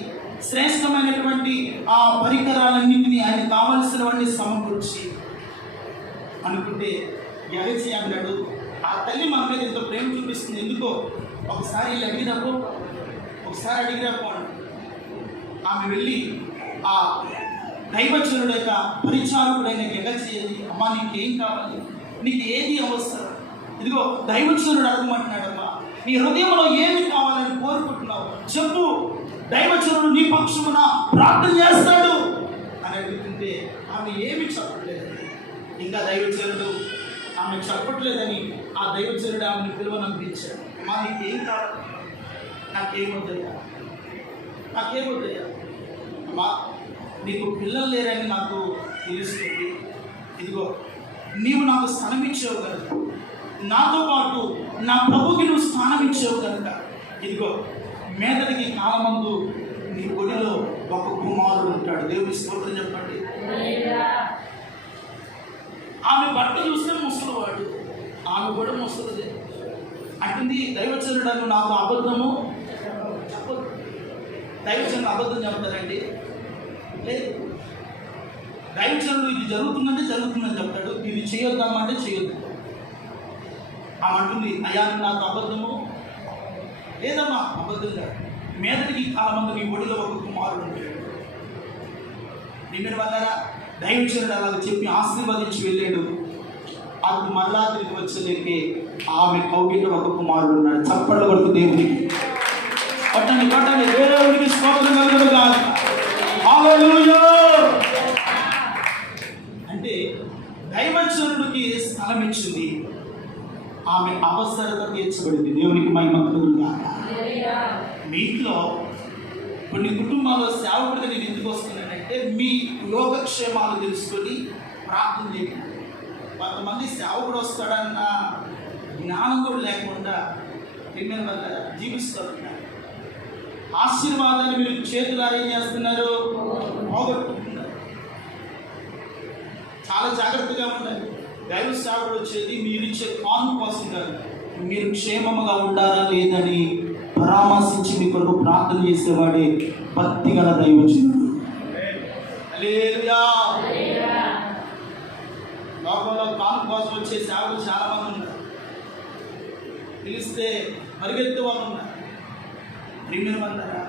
శ్రేష్టమైనటువంటి ఆ పరికరాలన్నింటినీ ఆయన కావలసినవన్నీ సమకూర్చి అనుకుంటే గెలిచి అన్నాడు. ఆ తల్లి మన మీద ఎంతో ప్రేమ చూపిస్తుంది. ఎందుకో ఒకసారి అడిగినప్పుడు ఆమె వెళ్ళి ఆ దైవచనుడు యొక్క పరిచారకుడైన గెలిచి, అమ్మా నీకేం కావాలి, నీకు ఏది అవసరం, ఇదిగో దైవచనుడు అడగమంటున్నాడమ్మా, నీ హృదయంలో ఏమి కావాలని కోరుకుంటున్నావు చెప్పు, దైవచనుడు నీ పక్షమున ప్రార్థన చేస్తాడు అని అడుగుతుంటే ఆమె ఏమి చెప్పట్లేదండి. ఇంకా దైవచనుడు ఆమె చెప్పట్లేదని ఆ దైవచనుడు ఆమెను పిలువనంపించాడు. అమ్మా నీకేం కావాలి, నాకేమొద్దయ్యా, అమ్మా నీకు పిల్లలు లేరని నాకు తెలుస్తుంది, ఇదిగో నీవు నాకు స్థలం ఇచ్చావు కనుక, నాతో పాటు నా ప్రభుకి నువ్వు స్థానం ఇచ్చావు కనుక, ఇదిగో మేదటికి కాలమందు నీ ఒడిలో ఒక కుమారుడు ఉంటాడు. దేవుని స్తోత్రం చెప్పండి. ఆమె భర్త చూస్తే ముసలివాడు, ఆమె కూడా ముసలిదే. అంటుంది దైవచనుడు నాకు అబద్ధము చెప్పదు. దైవచనుడు అబద్ధం చెప్తారండి? లేదు. దైవచనుడు ఇది జరుగుతుందంటే జరుగుతుందని చెప్తాడు, ఇది చేయొద్దామంటే చేయొద్దు. ఆమె అంటుంది, అయ్యా నాకు అబద్ధము లేదమ్మా, అబద్ధం కాదు, మీదటికి కాలమందు నీ ఒడిలో ఒక కుమారుడు ఉంటాడు. నిన్న వల్ల దైవచనుడు అలాగ చెప్పి ఆశీర్వదించి వెళ్ళాడు. అప్పుడు మళ్ళా తిరిగి వచ్చేసరికి ఆమె కౌగిట ఒక కుమారుడు ఉన్నాడు. చప్పట్లు కొడుకు దేవునికి కొట్టండి, దేవునికి స్తోత్రం కలుగును గాక. హల్లెలూయా. అంటే దైవచనుడికి స్థలం ఇచ్చింది, ఆమె అవసరత తీర్చబడింది. దేవునికి మహిమ కలుగును గాక. మీ ఇంట్లో కొన్ని కుటుంబాల్లో సేవకుడిగా నేను ఎందుకు వస్తున్నానంటే మీ యోగక్షేమాలు తెలుసుకొని ప్రార్థన చేయండి. కొంతమంది సేవకుడు వస్తాడన్న జ్ఞానం కూడా లేకుండా పిల్లల వల్ల జీవిస్తూ ఉన్నారు. ఆశీర్వాదాన్ని మీరు చేతులారా ఏం చేస్తున్నారు? పోగొట్టుకుంటున్నారు. చాలా జాగ్రత్తగా ఉండాలి. దైవ సేవకుడు వచ్చేది మీరు ఇచ్చే కాను కోసం కాదు, మీరు క్షేమముగా ఉండాలా లేదని పరామర్శించి మీ కొరకు ప్రార్థన చేసేవాడే భక్తి గల దైవజనుడు. హల్లెలూయా. లోకంలో కాను కోసం వచ్చే సేవకులు చాలా మంది ఉన్నారు. పిలిస్తే పరిగెత్తే వాళ్ళు ఉన్నారు. ప్రియమైన వాళ్ళారా,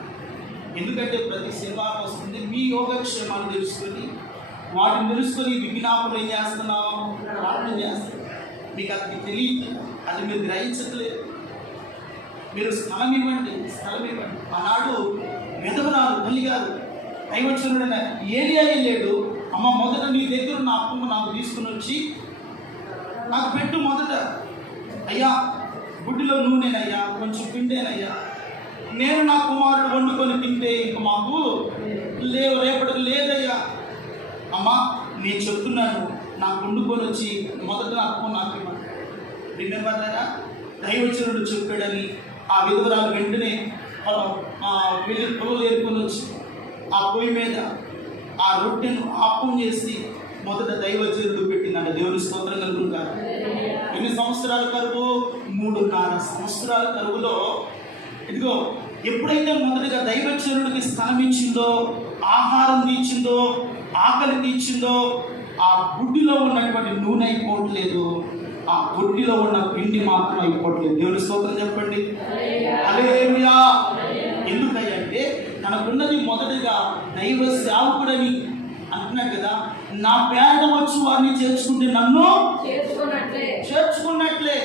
ఎందుకంటే ప్రతి శనివారం వస్తుంది, మీ యోగక్షేమాలు తెలుసుకొని వాటిని తెలుసుకొని విజ్ఞాపనం ఏం చేస్తున్నాం, ప్రార్థన చేస్తాం. మీకు అది తెలియదు, అది మీరు గ్రహించట్లేదు. మీరు స్థలం ఇవ్వండి. ఆనాడు విధవరాలు తల్లి గారు దైవచనుడైన ఏలియా లేడు, అమ్మ మొదట నీ దగ్గర ఉన్న అప్పును నాకు తీసుకుని వచ్చి నాకు పెట్టు. మొదట అయ్యా గుడ్డిలో నూనెనయ్యా, కొంచెం పిండేనయ్యా, నేను నా కుమారుడు వండుకొని తింటే ఇంక మాకు లేవు, రేపటికి లేదయ్యా. అమ్మా నేను చెప్తున్నాను, నాకు వండుకొని వచ్చి మొదట అప్పు నాకు ఇవ్వండి. విన్నవారా, దైవచనుడు చెప్పాడని ఆ విధవరాలు వెంటనే వెళ్ళి పొలం ఏరుకొని వచ్చి ఆ పొయ్యి మీద ఆ రొట్టెను అప్పం చేసి మొదట దైవచనుడు పెట్టిందంట. దేవుని స్తోత్రం కలుగును. ఎన్ని సంవత్సరాల కరువు? 3.5 సంవత్సరాల కరువులో ఇదిగో ఎప్పుడైతే మొదటిగా దైవచనుడికి స్థలం ఇచ్చిందో, ఆహారం తీర్చిందో, ఆకలి తీర్చిందో, ఆ గుడ్డిలో ఉన్నటువంటి నూనె అయిపోవట్లేదు, ఆ గుడ్డిలో ఉన్న పిండి మాత్రం అయిపోవట్లేదు. దేవుని స్తోత్రం చెప్పండి. హల్లెలూయా. ఎందుకంటే తనకున్నది మొదటిగా దైవ సేవకుడని అంటున్నాడు కదా, నా పేద వచ్చి వారిని చేర్చుకుంటే నన్ను చేర్చుకున్నట్లే.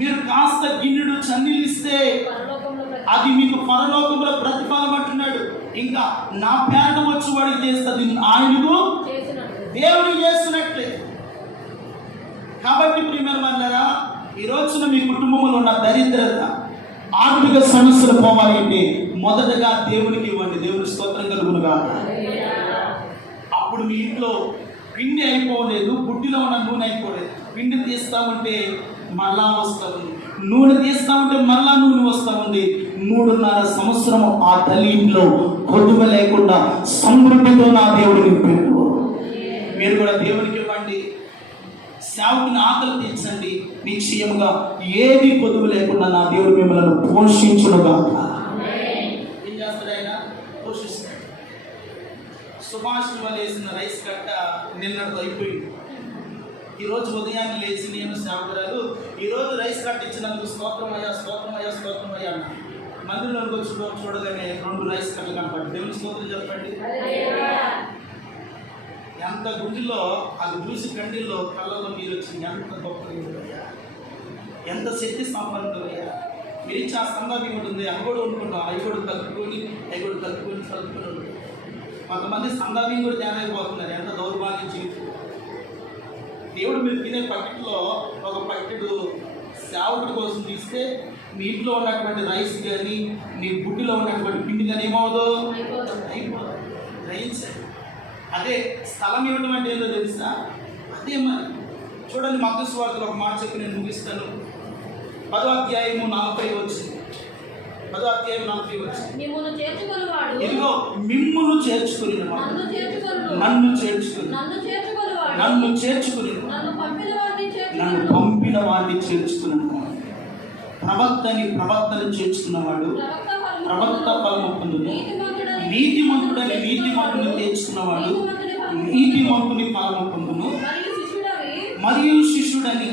మీరు కాస్త గిన్నెడు చన్నీళ్ళు ఇస్తే అది మీకు పరలోకంలో ప్రతిఫలం అంటున్నాడు. ఇంకా నా పేద వచ్చి వాడికి చేస్తుంది ఆయనకు దేవుడికి చేస్తున్నట్లే. కాబట్టి ప్రియమైన వాళ్ళారా, ఈ రోజున మీ కుటుంబంలో ఉన్న దరిద్రత, ఆర్థిక సమస్యలు పోవాలి అంటే మొదటగా దేవునికి ఇవ్వండి. దేవుని స్తోత్రం కలుగునుగా. అప్పుడు మీ ఇంట్లో పిండి అయిపోలేదు, బుడ్డిలో ఉన్న నూనె అయిపోలేదు. పిండి తీస్తా ఉంటే మళ్ళా వస్తూ ఉంది, నూనె తీస్తా ఉంటే మళ్ళా నూనె వస్తూ ఉంది. 3.5 సంవత్సరం ఆ తల్లి ఇంట్లో కొద్దువ లేకుండా సమృద్ధితో నా దేవుడు నింపాడు. మీరు కూడా దేవునికి ఇవ్వండి, సేవకుని ఆకలి తీర్చండి. నిశ్చయముగా ఏది కొదువు లేకుండా నా దేవుడు మిమ్మల్ని పోషించునుగా. ఏం చేస్తాడు ఆయన? పోషిస్తాడు. సుభాష్ వేసిన రైస్ కట్ట నిన్నటితో అయిపోయింది. ఈరోజు ఉదయాన్నే లేచి నేను సేవకురాలు ఈరోజు రైస్ కట్ట ఇచ్చినందుకు స్తోత్రమయ్యా, స్తోత్రమయ్యా, స్తోత్రమయ్యా అన్న. మందిరంలోకి వచ్చి చూడగానే 2 రైస్ కట్టలు కనపడి దేవుని స్తోత్రం చెప్పండి. ఎంత గుండెలో అది చూసి కండిల్లో కళ్ళలో నీరు వచ్చింది. ఎంత గొప్పయ్యా, ఎంత శక్తి సంపన్నులయ్యా. మీరు ఇచ్చి ఆ సందర్భం ఉంటుంది, అవి కూడా అనుకుంటాం, అవి కూడా కలుపుకొని ఉంటుంది. కొంతమంది సందర్భం కూడా ధ్యానైపోతున్నారు. ఎంత దౌర్భాగ్యం జీవితం. దేవుడు మీరు తినే పకెట్లో ఒక పకెట్ సేవకుడి కోసం తీస్తే మీ ఇంట్లో ఉన్నటువంటి రైస్ కానీ మీ బుడ్డిలో ఉన్నటువంటి పిండి కానీ ఏమవుదో అయిపోదు. గ్రహించండి. అదే స్థలం ఇవ్వడం అంటే ఏదో తెలుసా? అదే మరి చూడండి, మత్తయి సువార్తలో ఒక మాట చెప్పి నేను ముగిస్తాను. 10వ అధ్యాయము 40 వచ్చింది. 10వ అధ్యాయం 40 వచ్చింది. ఇదిగో మిమ్మును చేర్చుకుని నన్ను చేర్చుకుని నన్ను పంపిన వాడిని చేర్చుకున్నాను. ప్రవక్తను చేర్చుకున్నవాడు ప్రవక్త ఫలము పొందును. నీతిమంతుడని నీతిమంతుని చేర్చుకున్నవాడు నీతిమంతుని ఫలము పొందును. మరియు శిష్యుడని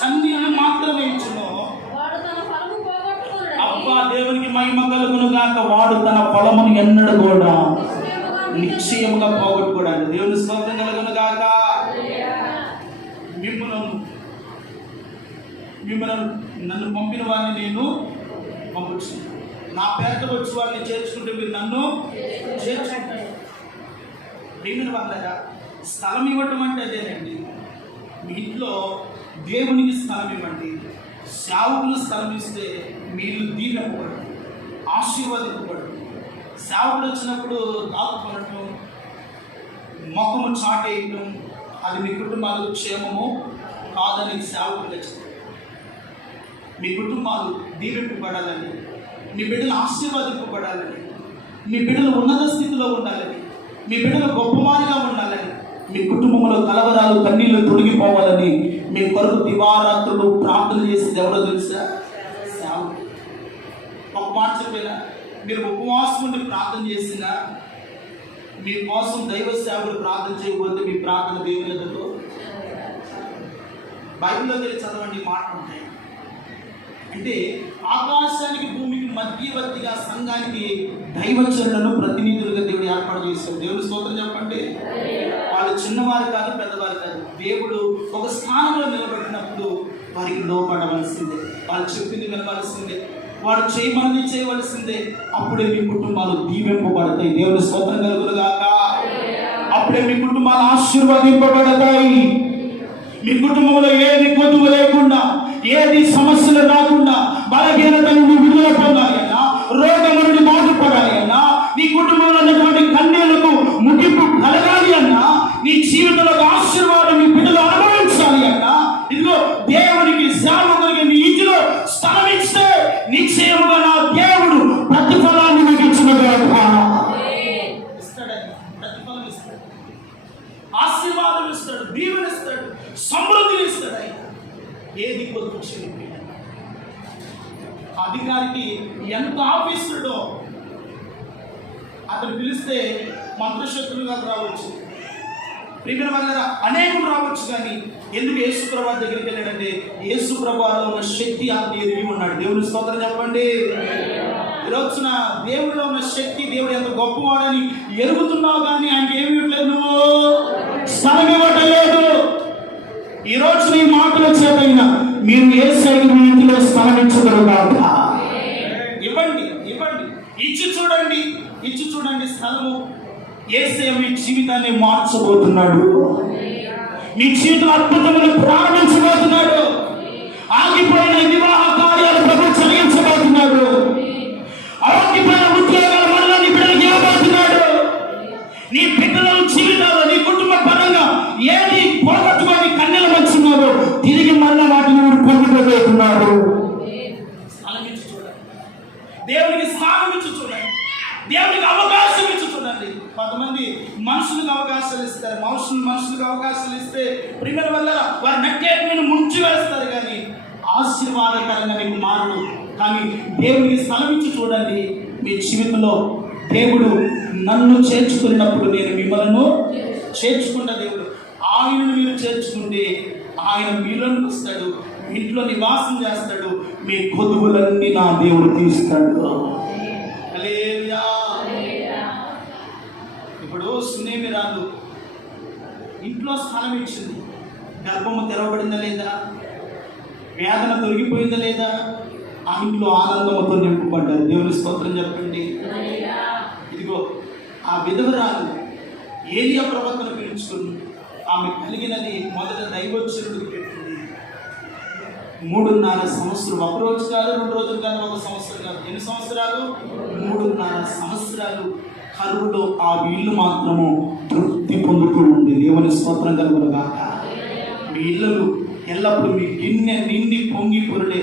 చన్నీళ్ళు మాత్రమే ఇచ్చును. అబ్బా దేవునికి మహిమ కలుగును గాక. వాడు తన ఫలమును ఎన్నడూ కూడా నిశ్చయముగా పోగొట్టుకోవడానికి. దేవుని స్తోత్రం కలుగును గాక. నన్ను పంపిన వారిని నేను పంపించు. నా పేరుతో వచ్చి వారిని చేర్చుకుంటే మీరు నన్ను చేర్చుకుంటారు. ప్రియమైన వాళ్ళగా స్థలం ఇవ్వటం అంటే అదేనండి. మీ ఇంట్లో దేవునికి స్థలం ఇవ్వండి. సేవకులు స్థలం ఇస్తే మీరు దీవెనపడరు, ఆశీర్వాదింపబడరు. సేవకుడు వచ్చినప్పుడు దాక్కునటం, మొక్కము చాటేయటం అది మీ కుటుంబాలకు క్షేమము కాదని సేవకులు తెచ్చారు. మీ కుటుంబాలు దీవెంపబడాలని, మీ బిడ్డలు ఆశీర్వాదింపబడాలని, మీ బిడ్డలు ఉన్నత స్థితిలో ఉండాలని, మీ బిడ్డలు గొప్పవారిగా ఉండాలని, మీ కుటుంబంలో కలవరాలు కన్నీళ్లు తొలగిపోవాలని మీ కొరకు దివారాత్రులు ప్రార్థన చేసేది ఎవరో తెలుసా? సేవకుడు. ఒక మాట చెప్పినా, మీరు ఉపవాసం ఉండి ప్రార్థన చేసినా మీకోసం దైవ సేవకులు ప్రార్థన చేయకపోతే మీ ప్రార్థన దేవుని ఎదుట. బైబిల్లోకి వెళ్ళి చదవండి, మాట ఉంటాయి. అంటే ఆకాశానికి భూమికి మధ్యవర్తిగా సంఘానికి దైవచరులను ప్రతినిధులుగా దేవుడు ఏర్పాటు చేశాడు. దేవుడి స్తోత్రం చెప్పండి. వాళ్ళు చిన్నవారు కాదు, పెద్దవారు కాదు. దేవుడు ఒక స్థానంలో నిలబెట్టినప్పుడు వారికి లోపడవలసిందే, వాళ్ళు చెప్పింది వినవలసిందే, వాడు చేయమని చేయవలసిందే. అప్పుడే మీ కుటుంబాలు దీవింపబడతాయి. దేవుడి స్తోత్రం కలుగునుగాక. అప్పుడే మీ కుటుంబాలు ఆశీర్వదింపబడతాయి. మీ కుటుంబంలో ఏది కొదువు లేకుండా, ఏది సమస్యలు రాకుండా, బలహీనత నుండి విడుదల పొందాలి అన్నా, రోగం నుండి బాధపడాలి అన్నా, నీ కుటుంబంలో ఉన్నటువంటి కన్యలకు ముగింపు కలగాలి అన్నా, నీ జీవితంలో ఆశీర్వాదం మీ బిడ్డలు అనుభవించాలి అన్నా, ఇదిగో దేవునికి సేవకునికి నీ ఇంటిలో స్థలం ఇస్తే నిశ్చయముగా నా దేవుడు ప్రతిఫలాన్ని మీకు ఇచ్చినగాక. ప్రతిఫలం ఇస్తాడు, ఆశీర్వాదం ఇస్తాడు, దీవెనిస్తాడు, సమృద్ధిని ఇస్తాడు. ఆయన ఏది కొద్ది అధికారికి ఎంత ఆఫీసుడో అతను పిలిస్తే మంత్రశక్తులుగా రావచ్చు, ప్రియమైన వాళ్ళ అనేకులు రావచ్చు. కానీ ఎందుకు యేసుప్రభు దగ్గరికి వెళ్ళాడంటే యేసుప్రభులో ఉన్న శక్తి అతను ఎరిగి ఉన్నాడు. దేవుని స్తోత్రం చెప్పండి. ఈరోజున దేవుడిలో ఉన్న శక్తి, దేవుడు ఎంత గొప్పవాడని ఎరుగుతున్నావు, కానీ ఆయనకి ఏమి ఇవ్వట్లేదు, నువ్వు స్థలం ఇవ్వట్లేదు. ఈ రోజు నీ మాటల చేతైనా మీరు యేసయ్యకు మీ ఇంటిలో స్థలం ఇచ్చగలగాక. ఇవ్వండి, ఇవ్వండి, ఇచ్చి చూడండి, ఇచ్చి చూడండి స్థలము. యేసయ్య మీ జీవితాన్ని మార్చబోతున్నాడు. మీ జీవితం అద్భుతములు ప్రారంభించబోతున్నాడు. ఆగిపోయిన వివాహ కార్యాలు ప్రభు జరిగించబోతున్నాడు. ఆగిపోయిన ఉద్యోగాల వల్ల నీ బిడ్డలకు ఇవ్వబోతున్నాడు. నీ బిడ్డల జీవితాల్లో, నీ కుటుంబ పరంగా ఏది పోగొట్టుకొని కన్నెలు మంచున్నారో తిరిగి మళ్ళీ వాటిని పొందుకోబోతున్నారు. దేవునికి స్థానం ఇచ్చి చూడండి, దేవునికి అవకాశం ఇచ్చి చూడండి. కొంతమంది మనుషులకు అవకాశాలు ఇస్తారు, మనుషులకు అవకాశాలు ఇస్తే ప్రియమైన వల్ల వారి నట్టేటి మీద ముంచి వేస్తారు, కానీ ఆశీర్వాదకరంగా నీకు మారడు. కానీ దేవునికి స్థలం ఇచ్చి చూడండి. మీ జీవితంలో దేవుడు నన్ను చేర్చుకున్నప్పుడు నేను మిమ్మల్ని చేర్చుకున్న దేవుడు. ఆయనను మీరు చేర్చుకుంటే ఆయన మీలోకి వస్తాడు, ఇంట్లో నివాసం చేస్తాడు, మీ కొదువులన్నీ నా దేవుడు తీస్తాడు. హల్లెలూయా. ఇప్పుడు సునేమిరాలు ఇంట్లో స్థలం ఇచ్చింది, గర్భము తెరవబడిందా లేదా, వేదన తొలగిపోయిందా లేదా, ఆ ఇంట్లో ఆనందంతో నింపబడ్డారు. దేవుని స్తోత్రం చెప్పండి. ఇదిగో ఆ విధవరాలు ఏలియా ప్రవక్తను పిలుచుకుని ఆమె కలిగినది మొదట దైవోచ్చరుడికి పెట్టింది. 3.5 సంవత్సరం, ఒక రోజు కాదు, 2 రోజులు కాదు, 1 సంవత్సరం కాదు, ఎన్ని సంవత్సరాలు? 3.5 సంవత్సరాలు కరువులో ఆ ఇల్లు మాత్రము తృప్తి పొందుతూ ఉంది. దేవుని స్తోత్రం కలుగునుగాక. మీ ఇళ్ళలు ఎల్లప్పుడూ మీ గిన్నె నిండి పొంగి పొరలే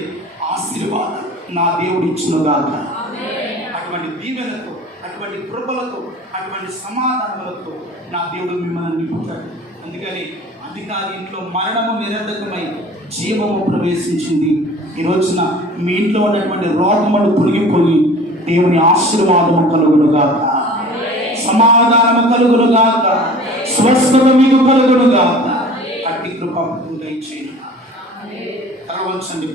ఆశీర్వాదం నా దేవుడు ఇచ్చునుగాక. అటువంటి దీవెనతో, అటువంటి కృపలతో, అటువంటి సమాధానాలతో నా దేవుడు మిమ్మల్ని నింపుతాడు. అందుకని అధికారి ఇంట్లో మరణము నిరర్ధకమై జీవము ప్రవేశించింది. ఈ రోజున మీ ఇంట్లో ఉన్నటువంటి రోగములు తొలగిపోయి దేవుని ఆశీర్వాదము కలుగునుగాక, సమాధానము కలుగునుగాక, స్వస్థత మీకు కలుగునుగాక. అట్టి కృప దయచేయండి. తరవంచండి.